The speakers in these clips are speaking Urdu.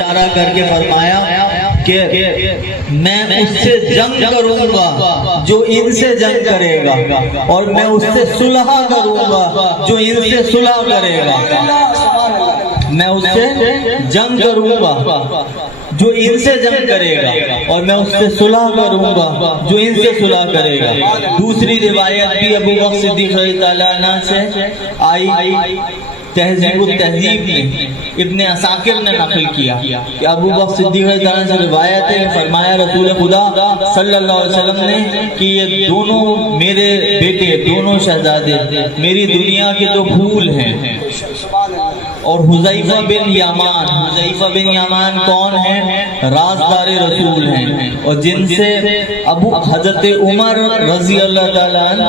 اشارہ کر کے فرمایا کہ میں اس سے جنگ کروں گا جو ان سے جنگ کرے گا، اور میں اس سے صلح کروں گا جو ان سے صلح کرے گا۔ میں اس سے جنگ کروں گا جو ان سے جنگ کرے گا، اور میں اس سے صلح کروں گا جو ان سے صلح کرے گا۔ دوسری روایت بھی ابو بکر صدیق رضی اللہ عنہ سے آئی، تہذیب التہذیب میں ابن عساکر نے نقل کیا کہ ابو بکر صدیق رضی اللہ عنہ سے روایت ہے، فرمایا رسول خدا صلی اللہ علیہ وسلم نے کہ یہ دونوں میرے بیٹے، دونوں شہزادے میری دنیا کے تو پھول ہیں۔ اور حذیفہ بن یمان کون ہیں؟ رازدار رسول ہیں، اور جن سے حضرت عمر رضی اللہ تعالیٰ عنہ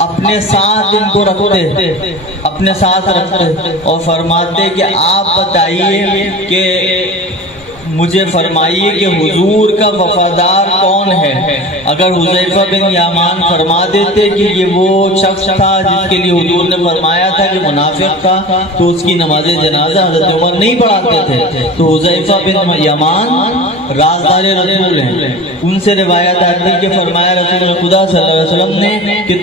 اپنے ساتھ ان کو رکھتے، اپنے ساتھ رکھتے اور فرماتے کہ آپ بتائیے کہ مجھے فرمائیے کہ حضور کا وفادار کون ہے۔ اگر حذیفہ بن یمان فرما دیتے کہ یہ وہ شخص تھا جس کے لیے حضور نے فرمایا تھا کہ منافق تھا، تو اس کی نماز جنازہ حضرت عمر نہیں پڑھاتے تھے۔ تو حذیفہ بن یمان رازدار رسول ہیں، ان سے روایت آتی کہ فرمایا رسول خدا صلی اللہ علیہ وسلم نے کہ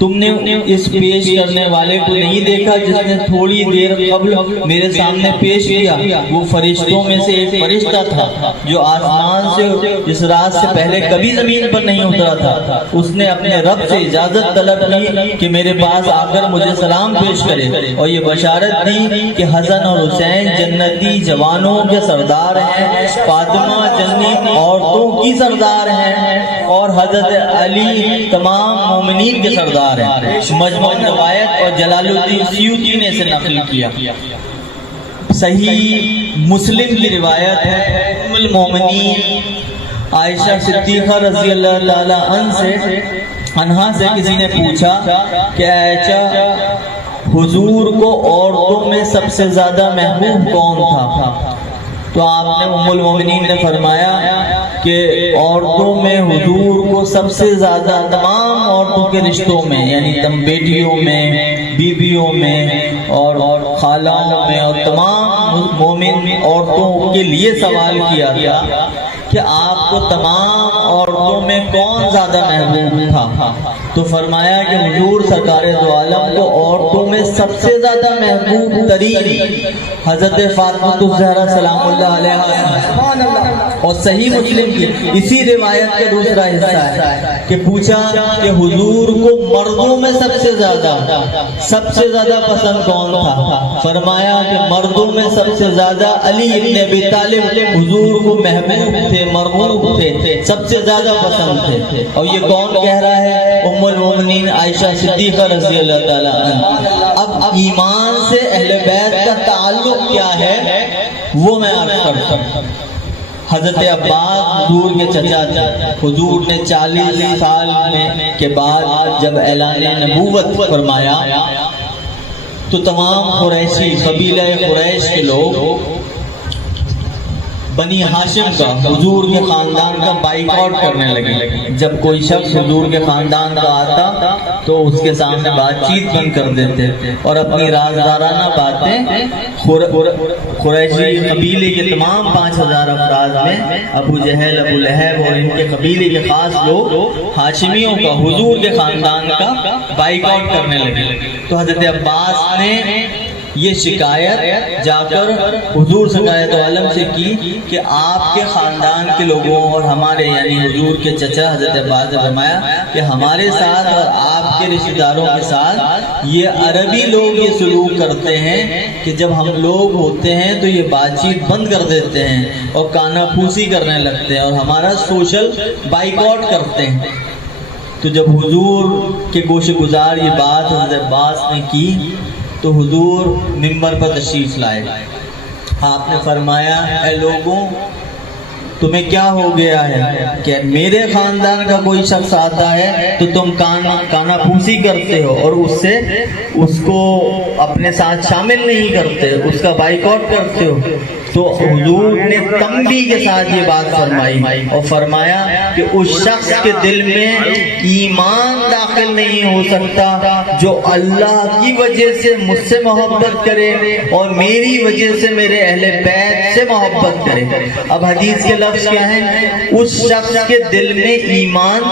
تم نے اس پیش کرنے والے کو نہیں دیکھا جس نے تھوڑی دیر قبل میرے سامنے پیش کیا؟ وہ فرشتوں میں سے ایک فرشتہ تھا جو آسمان سے اس رات سے پہلے کبھی زمین پر نہیں اترا تھا۔ اس نے اپنے رب سے اجازت طلب کی کہ میرے پاس آ کر مجھے سلام پیش کرے، اور یہ بشارت دی کہ حسن اور حسین جنتی جوانوں کے سردار ہیں، فاطمہ جنتی عورتوں کی سردار ہیں، اور حضرت علی تمام مومنین کے سردار ہیں۔ مجموع روایت اور جلال الدین سیوطی نے اسے نقل کیا۔ صحیح مسلم کی روایت ہے، ام المومنین عائشہ صدیقہ رضی اللہ تعالی عنہا سے کسی نے پوچھا کہ عائشہ حضور کو عورتوں میں سب سے زیادہ محبوب کون تھا؟ تو آپ نے ام المومنین نے فرمایا کہ عورتوں میں حضور کو سب سے زیادہ تمام عورتوں کے رشتوں میں، یعنی بیٹیوں میں، بیویوں میں اور خالوں میں اور تمام مومن عورتوں کے لیے سوال کیا گیا کہ آپ کو تمام عورتوں میں کون زیادہ محبوب تھا؟ تو فرمایا کہ حضور سرکار دو عالم کو عورتوں میں سب سے زیادہ محبوب ترین حضرت فاطمہ الزہرا سلام اللہ علیہا۔ اور صحیح مسلم کی اسی روایت کا دوسرا حصہ ہے کہ پوچھا کہ حضور کو مردوں میں سب سے زیادہ پسند کون تھا؟ فرمایا کہ مردوں میں سب سے زیادہ علی ابن ابی طالب حضور کو محبوب تھے، مرغوب تھے، سب سے زیادہ پسند تھے۔ اور یہ کون کہہ رہا ہے؟ ام المومنین عائشہ صدیقہ رضی اللہ تعالیٰ عنہ۔ اب ایمان سے اہل بیت کا تعلق کیا ہے وہ میں عرض کرتا ہوں۔ حضرت عباس حضور کے چچا تھے۔ حضور نے 40 سال کے بعد جب اعلان نبوت فرمایا تو تمام قریشی، قبیلہ قریش کے لوگ بنی ہاشم کا، حضور کے خاندان کا بائیکاٹ کرنے لگے۔ جب کوئی شخص حضور کے خاندان کا آتا تو اس کے سامنے بات چیت بند کر دیتے اور اپنی رازدارانہ باتیں قریشی قبیلے کے تمام 5000 افراد میں ابو جہل، ابو لہب اور ان کے قبیلے کے خاص لوگ ہاشمیوں کا، حضور کے خاندان کا بائیکاٹ کرنے لگے۔ تو حضرت عباس نے یہ شکایت جا کر حضور سرکار عالم سے کی کہ آپ کے خاندان کے لوگوں اور ہمارے، یعنی حضور کے چچا حضرت عباس نے فرمایا کہ ہمارے ساتھ اور آپ کے رشتہ داروں کے ساتھ یہ عربی لوگ یہ سلوک کرتے ہیں کہ جب ہم لوگ ہوتے ہیں تو یہ بات چیت بند کر دیتے ہیں اور کانا پھوسی کرنے لگتے ہیں اور ہمارا سوشل بائیکاٹ کرتے ہیں۔ تو جب حضور کے گوش گزار یہ بات حضرت عباس نے کی تو حضور منبر پر تشریف لائے۔ آپ نے فرمایا اے لوگوں، تمہیں کیا ہو گیا ہے کہ میرے خاندان کا کوئی شخص آتا ہے تو تم کانا پھوسی کرتے ہو اور اس کو اپنے ساتھ شامل نہیں کرتے، اس کا بائیکاٹ کرتے ہو۔ تو حضور نے تنبیہ کے ساتھ یہ بات فرمائی اور فرمایا کہ اس شخص کے دل میں ایمان داخل نہیں ہو سکتا جو اللہ کی وجہ سے مجھ سے محبت کرے اور میری وجہ سے میرے اہل بیت سے محبت کرے۔ اب حدیث کے لفظ کیا ہیں؟ اس شخص کے دل میں ایمان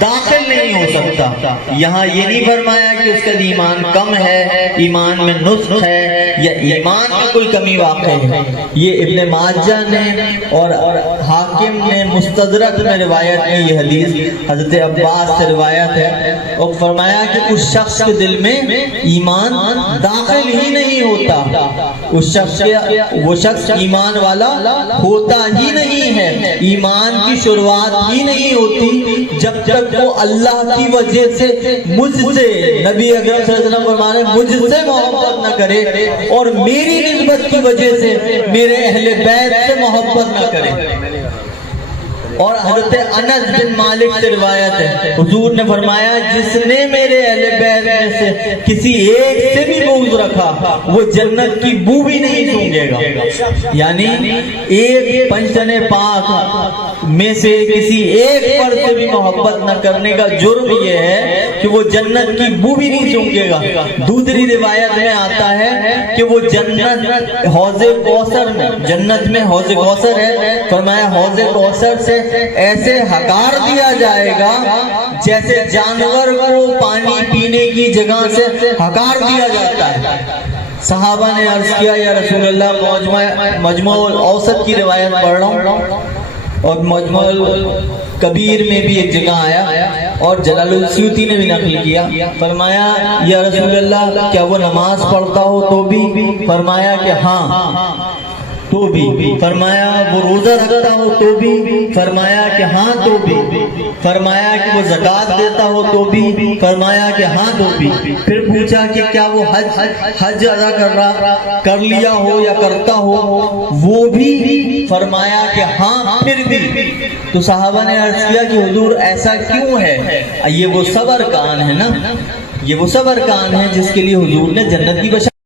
داخل نہیں ہو سکتا۔ یہاں یہ نہیں فرمایا کہ اس کا ایمان کم ہے، ایمان میں نقص ہے یا ایمان میں کوئی کمی واقع ہے۔ یہ ابن ماجہ نے اور حاکم نے مستدرک میں روایت کی یہ حدیث حضرت عباس سے روایت ہے، اور فرمایا کہ اس شخص کے دل میں ایمان داخل ہی نہیں ہوتا، وہ شخص ایمان والا ہوتا ہی نہیں ہے، ایمان کی شروعات ہی نہیں ہوتی جب تک وہ اللہ کی وجہ سے مجھ سے، نبی اکرم صلی اللہ علیہ وسلم فرما رہے ہیں، مجھ سے محبت نہ کرے اور میری نسبت کی وجہ سے میرے اہل بیت سے محبت نہ کرے۔ اور حضرت انس بن مالک سے روایت ہے، حضور نے فرمایا جس نے میرے اہل بیت میں سے کسی ایک سے بھی بغض رکھا وہ جنت کی بو بھی نہیں سونگے گا۔ یعنی ایک پنجتن پاک میں سے کسی ایک پر سے بھی محبت نہ کرنے کا جرم یہ ہے کہ وہ جنت کی بو بھی نہیں سونگے گا۔ دوسری روایت میں آتا ہے کہ وہ جنت حوض کوثر میں، جنت میں حوض کوثر ہے، فرمایا حوض کوثر سے ایسے ہکار دیا جائے گا جیسے جانور کو پانی پینے کی جگہ سے ہکار دیا جاتا ہے۔ صحابہ نے عرض کیا یا رسول اللہ، مجموع الاوسط کی روایت پڑھ رہا ہوں اور مجموع کبیر میں بھی ایک جگہ آیا اور جلال السیوطی نے بھی نقل کیا، فرمایا یا رسول اللہ کیا وہ نماز پڑھتا ہو تو بھی؟ فرمایا کہ ہاں تو بھی۔ فرمایا وہ روزہ رکھتا ہو تو بھی؟ فرمایا کہ ہاں تو بھی۔ فرمایا کہ وہ زکوٰۃ دیتا ہو تو بھی؟ فرمایا کہ ہاں تو بھی۔ پھر پوچھا کہ کیا وہ حج ادا کر لیا ہو یا کرتا ہو؟ وہ بھی؟ فرمایا کہ ہاں پھر بھی۔ تو صحابہ نے عرض کیا کہ حضور ایسا کیوں ہے؟ یہ وہ صبر کان ہے نا، یہ وہ صبر کان ہے جس کے لیے حضور نے جنت کی بشارت